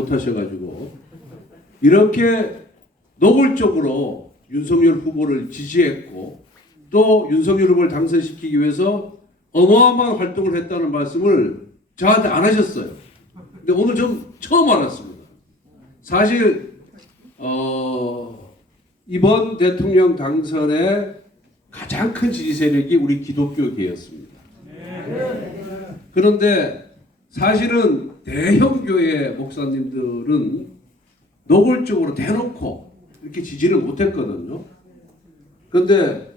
못하셔가지고 이렇게 노골적으로 윤석열 후보를 지지했고 또 윤석열 후보를 당선시키기 위해서 어마어마한 활동을 했다는 말씀을 저한테 안 하셨어요. 근데 오늘 좀 처음 알았습니다. 사실 이번 대통령 당선의 가장 큰 지지 세력이 우리 기독교계였습니다. 그런데 사실은 대형 교회 목사님들은 노골적으로 대놓고 이렇게 지지를 못했거든요. 그런데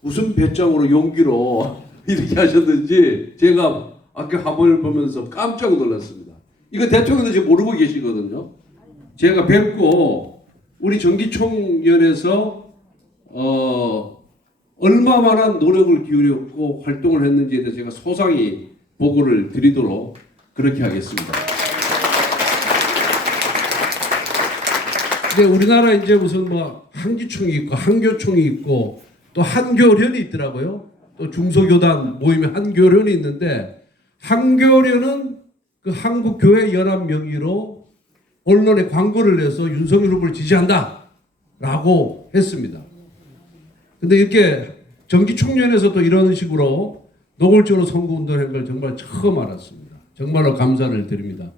무슨 배짱으로 용기로 이렇게 하셨는지 제가 아까 화보를 보면서 깜짝 놀랐습니다. 이거 대통령도 지금 모르고 계시거든요. 제가 뵙고 우리 정기총연에서 얼마만한 노력을 기울였고 활동을 했는지에 대해서 제가 소상히 보고를 드리도록 그렇게 하겠습니다. 근데 우리나라 이제 무슨 뭐 한기총이 있고 한교총이 있고 또 한교련이 있더라고요. 또 중소교단 모임에 한교련이 있는데 한교련은 그 한국교회연합 명의로 언론에 광고를 내서 윤석열 후보를 지지한다라고 했습니다. 근데 이렇게 정기총련에서도 이런 식으로 노골적으로 선거운동을 한 걸 정말 처음 알았습니다. 정말로 감사를 드립니다.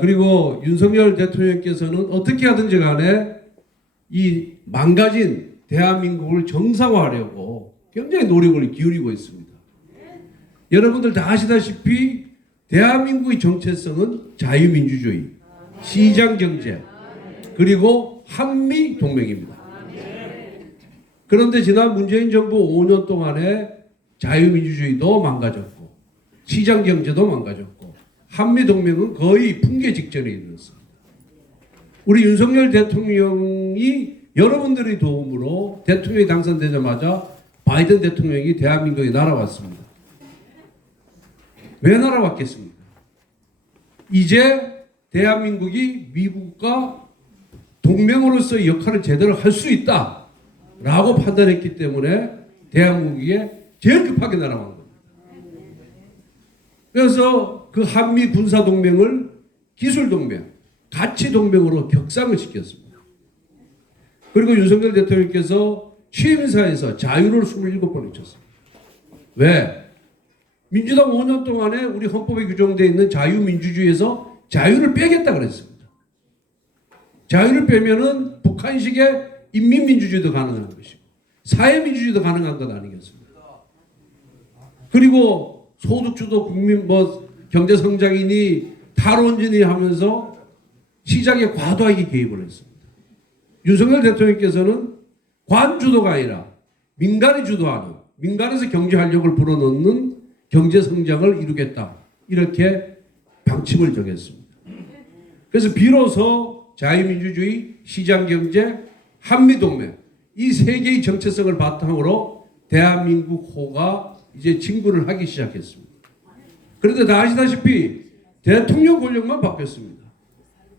그리고 윤석열 대통령께서는 어떻게 하든지 간에 이 망가진 대한민국을 정상화하려고 굉장히 노력을 기울이고 있습니다. 여러분들 다 아시다시피 대한민국의 정체성은 자유민주주의, 시장경제, 그리고 한미동맹입니다. 그런데 지난 문재인 정부 5년 동안에 자유민주주의도 망가졌고 시장경제도 망가졌고 한미동맹은 거의 붕괴 직전에 이르렀습니다. 우리 윤석열 대통령이 여러분들의 도움으로 대통령이 당선되자마자 바이든 대통령이 대한민국에 날아왔습니다. 왜 날아왔겠습니까? 이제 대한민국이 미국과 동맹으로서의 역할을 제대로 할 수 있다라고 판단했기 때문에 대한민국에 제일 급하게 날아간 겁니다. 그래서 그 한미 군사동맹을 기술동맹, 가치동맹으로 격상을 시켰습니다. 그리고 윤석열 대통령께서 취임사에서 자유를 27번 외쳤습니다. 왜? 민주당 5년 동안에 우리 헌법에 규정되어 있는 자유민주주의에서 자유를 빼겠다 그랬습니다. 자유를 빼면은 북한식의 인민민주주의도 가능한 것이고 사회민주주의도 가능한 것 아니겠습니까? 그리고 소득주도 국민 경제성장이니 탈원전이 하면서 시장에 과도하게 개입을 했습니다. 윤석열 대통령께서는 관주도가 아니라 민간이 주도하는 민간에서 경제활력을 불어넣는 경제성장을 이루겠다. 이렇게 방침을 정했습니다. 그래서 비로소 자유민주주의, 시장경제, 한미동맹 이 세 개의 정체성을 바탕으로 대한민국 호가 이제 진군을 하기 시작했습니다. 그런데 다 아시다시피 대통령 권력만 바뀌었습니다.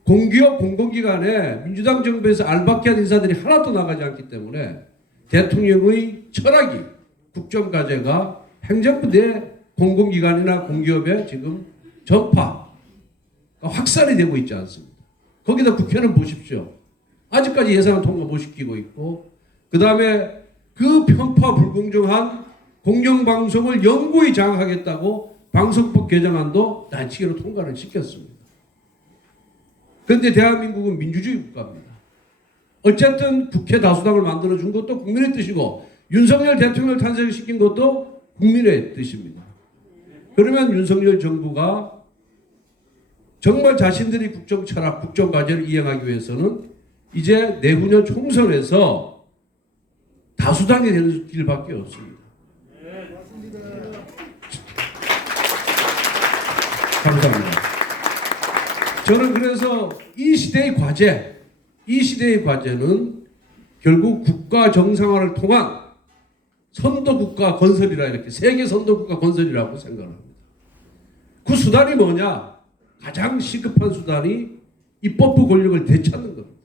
공기업 공공기관에 민주당 정부에서 알박기한 인사들이 하나도 나가지 않기 때문에 대통령의 철학이 국정과제가 행정부 내 공공기관이나 공기업에 지금 전파 확산이 되고 있지 않습니다. 거기다 국회는 보십시오. 아직까지 예산을 통과 못 시키고 있고 그 다음에 그 편파 불공정한 공영방송을 영구히 장악하겠다고 방송법 개정안도 난치기로 통과를 시켰습니다. 그런데 대한민국은 민주주의 국가입니다. 어쨌든 국회 다수당을 만들어준 것도 국민의 뜻이고 윤석열 대통령을 탄생시킨 것도 국민의 뜻입니다. 그러면 윤석열 정부가 정말 자신들의 국정 철학, 국정 과제를 이행하기 위해서는 이제 내후년 총선에서 다수당이 되는 길밖에 없습니다. 감사합니다. 저는 그래서 이 시대의 과제는 결국 국가 정상화를 통한 선도국가 건설이라 이렇게 세계 선도국가 건설이라고 생각합니다. 그 수단이 뭐냐? 가장 시급한 수단이 입법부 권력을 되찾는 겁니다.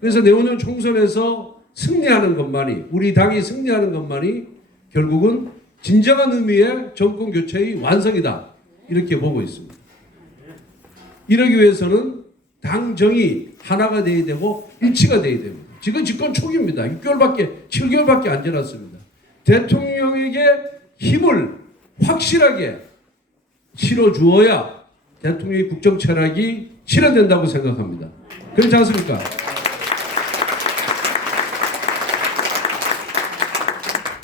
그래서 내후년 총선에서 승리하는 것만이 우리 당이 승리하는 것만이 결국은 진정한 의미의 정권 교체의 완성이다 이렇게 보고 있습니다. 이러기 위해서는 당정이 하나가 돼야 되고 일치가 돼야 됩니다. 지금 집권 초기입니다. 7개월밖에 안 지났습니다. 대통령에게 힘을 확실하게 실어주어야 대통령의 국정 철학이 실현된다고 생각합니다. 그렇지 않습니까?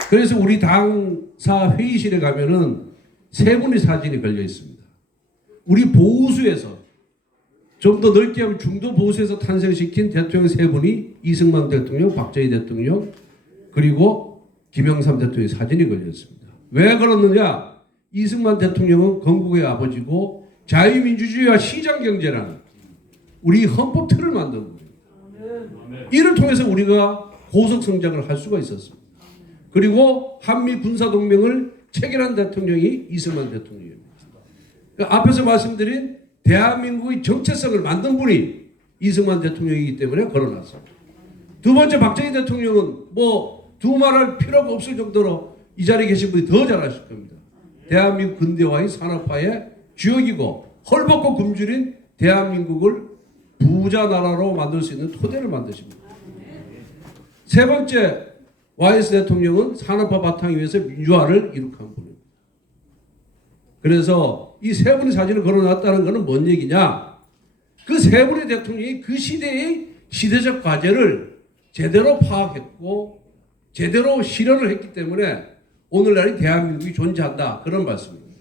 그래서 우리 당사 회의실에 가면은 세 분의 사진이 걸려 있습니다. 우리 보수에서 좀 더 넓게 하면 중도 보수에서 탄생시킨 대통령 세 분이 이승만 대통령, 박정희 대통령, 그리고 김영삼 대통령의 사진이 걸려 있습니다. 왜 그렇느냐? 이승만 대통령은 건국의 아버지고 자유민주주의와 시장경제라는 우리 헌법 틀을 만든 겁니다. 이를 통해서 우리가 고속성장을 할 수가 있었습니다. 그리고 한미 군사동맹을 체결한 대통령이 이승만 대통령입니다. 그러니까 앞에서 말씀드린 대한민국의 정체성을 만든 분이 이승만 대통령이기 때문에 걸어놨습니다. 두 번째 박정희 대통령은 뭐 두말할 필요가 없을 정도로 이 자리에 계신 분이 더 잘하실 겁니다. 대한민국 근대화의 산업화의 주역이고 헐벗고 굶주린 대한민국을 부자 나라로 만들 수 있는 토대를 만드십니다. 세 번째 YS 대통령은 산업화 바탕 위에서 민주화를 이룩한 분입니다. 그래서 이 세 분의 사진을 걸어놨다는 것은 뭔 얘기냐? 그 세 분의 대통령이 그 시대의 시대적 과제를 제대로 파악했고 제대로 실현을 했기 때문에 오늘날의 대한민국이 존재한다. 그런 말씀입니다.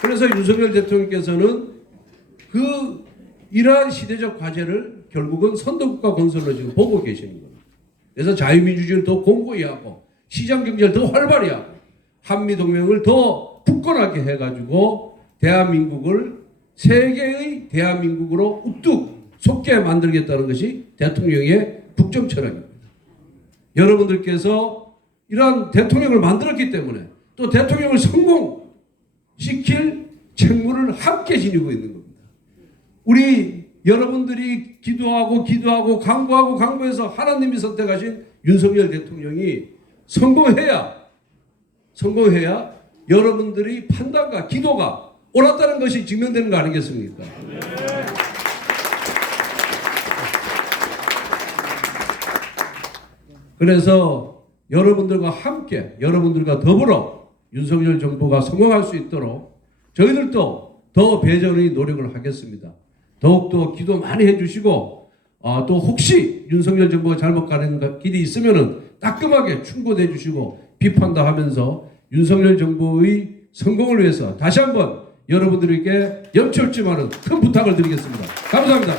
그래서 윤석열 대통령께서는 이러한 시대적 과제를 결국은 선도국가 건설로 지금 보고 계시는 겁니다. 그래서 자유민주주의를 더 공고히 하고 시장경제를 더 활발히 하고 한미동맹을 더 굳건하게 해가지고 대한민국을 세계의 대한민국으로 우뚝 솟게 만들겠다는 것이 대통령의 국정 철학입니다. 여러분들께서 이러한 대통령을 만들었기 때문에 또 대통령을 성공시킬 책무를 함께 지니고 있는 겁니다. 우리 여러분들이 기도하고 강구해서 하나님이 선택하신 윤석열 대통령이 성공해야 여러분들의 판단과 기도가 옳았다는 것이 증명되는 거 아니겠습니까? 그래서 여러분들과 함께 여러분들과 더불어 윤석열 정부가 성공할 수 있도록 저희들도 더 배전의 노력을 하겠습니다. 더욱더 기도 많이 해주시고 또 혹시 윤석열 정부가 잘못 가는 길이 있으면은 따끔하게 충고해 주시고 비판도 하면서 윤석열 정부의 성공을 위해서 다시 한번 여러분들에게 염치 없지만은 큰 부탁을 드리겠습니다. 감사합니다.